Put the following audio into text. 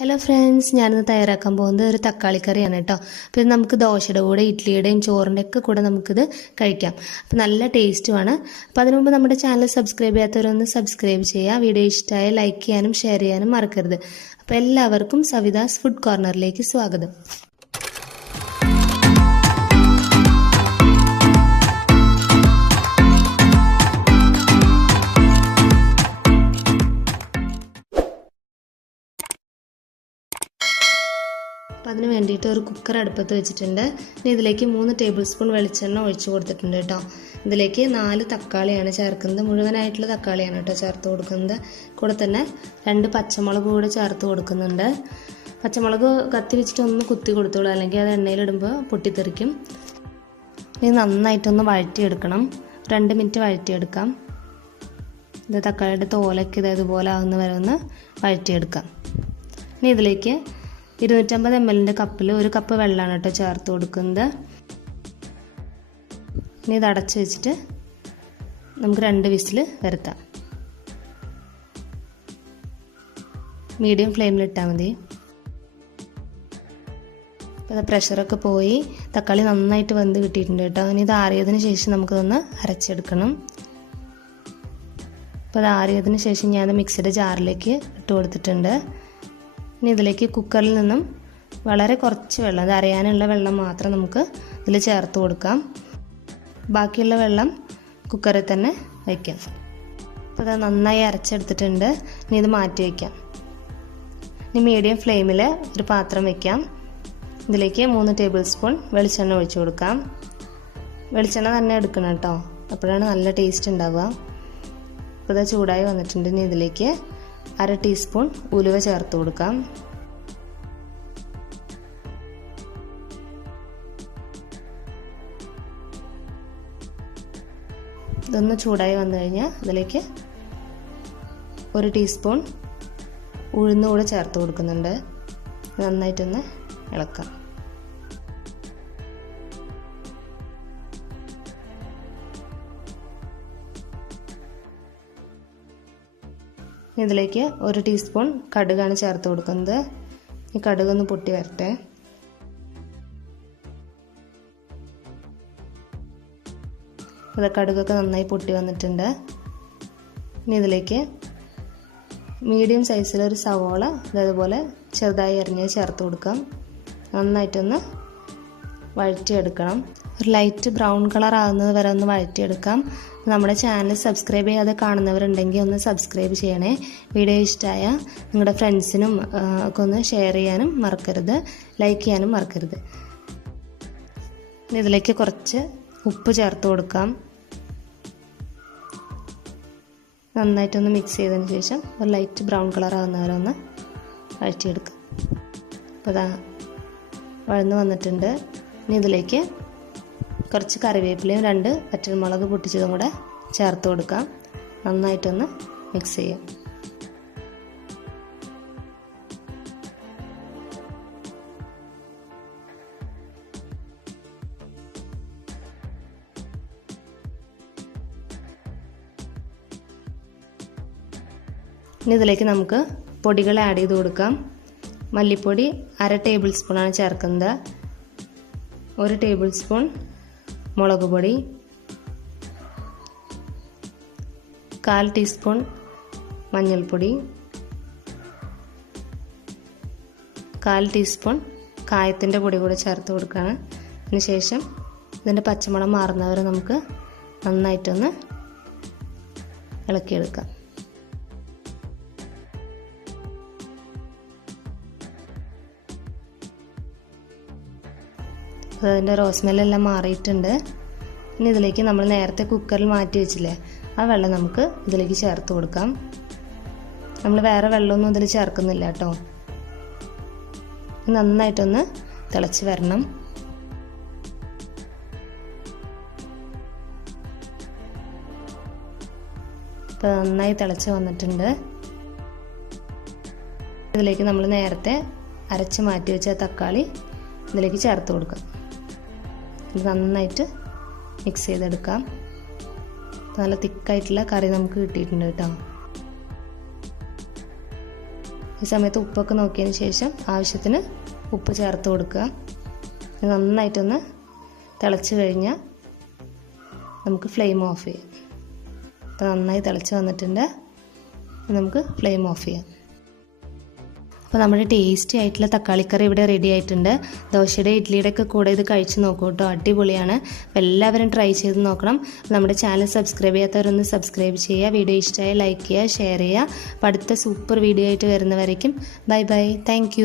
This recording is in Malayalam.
ഹലോ ഫ്രണ്ട്സ് ഞാനിന്ന് തയ്യാറാക്കാൻ പോകുന്നത് ഒരു തക്കാളി കറിയാണ് കേട്ടോ. അപ്പോൾ നമുക്ക് ദോശയുടെ കൂടെ ഇഡ്ഡലിയുടെയും ചോറിന്റെ ഒക്കെ കൂടെ നമുക്കിത് കഴിക്കാം. അപ്പോൾ നല്ല ടേസ്റ്റുമാണ് അപ്പോൾ അതിനു മുമ്പ് നമ്മുടെ ചാനൽ സബ്സ്ക്രൈബ് ചെയ്യാത്തവരൊന്ന് സബ്സ്ക്രൈബ് ചെയ്യുക. വീഡിയോ ഇഷ്ടമായ ലൈക്ക് ചെയ്യാനും ഷെയർ ചെയ്യാനും മറക്കരുത്. അപ്പോൾ എല്ലാവർക്കും സവിതാസ് ഫുഡ് കോർണറിലേക്ക് സ്വാഗതം. അപ്പോൾ അതിന് വേണ്ടിയിട്ട് ഒരു കുക്കർ അടുപ്പത്ത് വെച്ചിട്ടുണ്ട്. ഇനി ഇതിലേക്ക് മൂന്ന് ടേബിൾ സ്പൂൺ വെളിച്ചെണ്ണ ഒഴിച്ചു കൊടുത്തിട്ടുണ്ട് കേട്ടോ. ഇതിലേക്ക് നാല് തക്കാളിയാണ് ചേർക്കുന്നത്. മുഴുവനായിട്ടുള്ള തക്കാളിയാണ് കേട്ടോ ചേർത്ത് കൊടുക്കുന്നത്. കൂടെ തന്നെ രണ്ട് പച്ചമുളക് കൂടെ ചേർത്ത് കൊടുക്കുന്നുണ്ട്. പച്ചമുളക് കത്തി വെച്ചിട്ട് ഒന്ന് കുത്തി കൊടുത്തോളൂ. അല്ലെങ്കിൽ അത് എണ്ണയിലിടുമ്പോൾ പൊട്ടിത്തെറിക്കും. ഇത് നന്നായിട്ടൊന്ന് വഴറ്റിയെടുക്കണം. രണ്ട് മിനിറ്റ് വഴറ്റിയെടുക്കാം. ഇത് തക്കാളിയുടെ തോലൊക്കെ ഇതേതുപോലെ ആകുന്ന വരെ ഒന്ന് വഴറ്റിയെടുക്കാം. ഇനി ഇതിലേക്ക് ഇരുന്നൂറ്റമ്പത് എം എല്ലിന്റെ കപ്പിൽ ഒരു കപ്പ് വെള്ളമാണ് കേട്ടോ ചേർത്ത് കൊടുക്കുന്നത്. ഇനി ഇത് അടച്ചു വെച്ചിട്ട് നമുക്ക് രണ്ട് വിസിൽ വരുത്താം. മീഡിയം ഫ്ലെയിമിലിട്ടാൽ മതി. അപ്പോൾ പ്രഷറൊക്കെ പോയി. തക്കാളി നന്നായിട്ട് വെന്ത് കിട്ടിയിട്ടുണ്ട് കേട്ടോ. ഇനി ഇത് ആറിയതിന് ശേഷം നമുക്കിതൊന്ന് അരച്ചെടുക്കണം. അപ്പോൾ അത് ആറിയതിന് ശേഷം ഞാനത് മിക്സിയുടെ ജാറിലേക്ക് ഇട്ട് കൊടുത്തിട്ടുണ്ട്. ഇനി ഇതിലേക്ക് കുക്കറിൽ നിന്നും വളരെ കുറച്ച് വെള്ളം അത് അറിയാനുള്ള വെള്ളം മാത്രം നമുക്ക് ഇതിൽ ചേർത്ത് കൊടുക്കാം. ബാക്കിയുള്ള വെള്ളം കുക്കറിൽ തന്നെ വയ്ക്കാം. അപ്പോൾ അത് നന്നായി അരച്ചെടുത്തിട്ടുണ്ട്. ഇനി ഇത് മാറ്റി വയ്ക്കാം. ഇനി മീഡിയം ഫ്ലെയിമിൽ ഒരു പാത്രം വയ്ക്കാം. ഇതിലേക്ക് മൂന്ന് ടേബിൾ സ്പൂൺ വെളിച്ചെണ്ണ ഒഴിച്ചു കൊടുക്കാം. വെളിച്ചെണ്ണ തന്നെ എടുക്കണം കേട്ടോ. അപ്പോഴാണ് നല്ല ടേസ്റ്റ് ഉണ്ടാവുക. അപ്പോൾ ഇത് ചൂടായി വന്നിട്ടുണ്ട്. ഇനി ഇതിലേക്ക് അര ടീസ്പൂൺ ഉലുവ ചേർത്ത് കൊടുക്കാം. ഇതൊന്ന് ചൂടായി വന്നു കഴിഞ്ഞാൽ അതിലേക്ക് ഒരു ടീസ്പൂൺ ഉഴുന്നുകൂടെ ചേർത്ത് കൊടുക്കുന്നുണ്ട്. നന്നായിട്ടൊന്ന് ഇളക്കാം. ഇതിലേക്ക് ഒരു ടീസ്പൂൺ കടുകാണ് ചേർത്ത് കൊടുക്കുന്നത്. ഈ കടുകൊന്ന് പൊട്ടി വരട്ടെ. അത് കടുകൊക്കെ നന്നായി പൊട്ടി വന്നിട്ടുണ്ട്. ഇനി ഇതിലേക്ക് മീഡിയം സൈസിലൊരു സവോള അതേപോലെ ചെറുതായി അരിഞ്ഞ് ചേർത്ത് കൊടുക്കാം. നന്നായിട്ടൊന്ന് വഴറ്റിയെടുക്കണം. ഒരു ലൈറ്റ് ബ്രൗൺ കളർ ആകുന്നത് വരെ ഒന്ന് വഴറ്റിയെടുക്കാം. നമ്മുടെ ചാനൽ സബ്സ്ക്രൈബ് ചെയ്യാതെ കാണുന്നവരുണ്ടെങ്കിൽ ഒന്ന് സബ്സ്ക്രൈബ് ചെയ്യണേ. വീഡിയോ ഇഷ്ടമായ നിങ്ങളുടെ ഫ്രണ്ട്സിനും ഒക്കെ ഒന്ന് ഷെയർ ചെയ്യാനും മറക്കരുത്. ലൈക്ക് ചെയ്യാനും മറക്കരുത്. ഇതിലേക്ക് കുറച്ച് ഉപ്പ് ചേർത്ത് കൊടുക്കാം. നന്നായിട്ടൊന്ന് മിക്സ് ചെയ്തതിന് ശേഷം ഒരു ലൈറ്റ് ബ്രൗൺ കളർ ആകുന്നവരെ ഒന്ന് വഴറ്റിയെടുക്കാം. അപ്പോൾ അതാ വഴന്ന് വന്നിട്ടുണ്ട്. ഇനി ഇതിലേക്ക് കുറച്ച് കറിവേപ്പിലയും രണ്ട് പച്ചമുളക് പൊട്ടിച്ചതും കൂടെ ചേർത്ത് കൊടുക്കാം. നന്നായിട്ടൊന്ന് മിക്സ് ചെയ്യാം. ഇനി ഇതിലേക്ക് നമുക്ക് പൊടികൾ ആഡ് ചെയ്ത് കൊടുക്കാം. മല്ലിപ്പൊടി അര ടേബിൾ സ്പൂണാണ് ചേർക്കുന്നത്. ഒരു ടേബിൾ സ്പൂൺ മുളക് പൊടി കാൽ ടീസ്പൂൺ മഞ്ഞൾപ്പൊടി കാൽ ടീസ്പൂൺ കായത്തിന്റെ പൊടി കൂടെ ചേർത്ത് കൊടുക്കുകയാണ്. അതിനുശേഷം ഇതിന്റെ പച്ചമുളം മാറുന്നവരെ നമുക്ക് നന്നായിട്ടൊന്ന് ഇളക്കിയെടുക്കാം. അതിന്റെ റോസ്മെല്ലെല്ലാം മാറിയിട്ടുണ്ട്. ഇനി ഇതിലേക്ക് നമ്മൾ നേരത്തെ കുക്കറിൽ മാറ്റി വെച്ചില്ലേ ആ വെള്ളം നമുക്ക് ഇതിലേക്ക് ചേർത്ത് കൊടുക്കാം. നമ്മൾ വേറെ വെള്ളമൊന്നും ഇതിൽ ചേർക്കുന്നില്ല കേട്ടോ. നന്നായിട്ടൊന്ന് തിളച്ച് വരണം. ഇപ്പോൾ നന്നായി തിളച്ച് വന്നിട്ടുണ്ട്. ഇതിലേക്ക് നമ്മൾ നേരത്തെ അരച്ച് മാറ്റി വെച്ച തക്കാളി ഇതിലേക്ക് ചേർത്ത് കൊടുക്കാം. ഇത് നന്നായിട്ട് മിക്സ് ചെയ്തെടുക്കാം. നല്ല തിക്കായിട്ടുള്ള കറി നമുക്ക് കിട്ടിയിട്ടുണ്ട് കേട്ടോ. ഈ സമയത്ത് ഉപ്പൊക്കെ നോക്കിയതിന് ശേഷം ആവശ്യത്തിന് ഉപ്പ് ചേർത്ത് കൊടുക്കുക. ഇത് നന്നായിട്ടൊന്ന് തിളച്ച് കഴിഞ്ഞാൽ നമുക്ക് ഫ്ലെയിം ഓഫ് ചെയ്യാം. അപ്പോൾ നന്നായി തിളച്ച് വന്നിട്ടുണ്ട്. നമുക്ക് ഫ്ലെയിം ഓഫ് ചെയ്യാം. അപ്പോൾ നമ്മുടെ ടേസ്റ്റി ആയിട്ടുള്ള തക്കാളിക്കറി ഇവിടെ റെഡി ആയിട്ടുണ്ട്. ദോശയുടെ ഇഡ്ഡലിയുടെ ഒക്കെ കൂടെ ഇത് കഴിച്ച് നോക്കൂ കേട്ടോ. അടിപൊളിയാണ്. അപ്പോൾ എല്ലാവരും ട്രൈ ചെയ്ത് നോക്കണം. നമ്മുടെ ചാനൽ സബ്സ്ക്രൈബ് ചെയ്യാത്തവരൊന്ന് സബ്സ്ക്രൈബ് ചെയ്യുക. വീഡിയോ ഇഷ്ടമായി ലൈക്ക് ചെയ്യുക ഷെയർ ചെയ്യുക. അപ്പോൾ അടുത്ത സൂപ്പർ വീഡിയോ ആയിട്ട് വരുന്നവരേക്കും ബൈ ബൈ താങ്ക്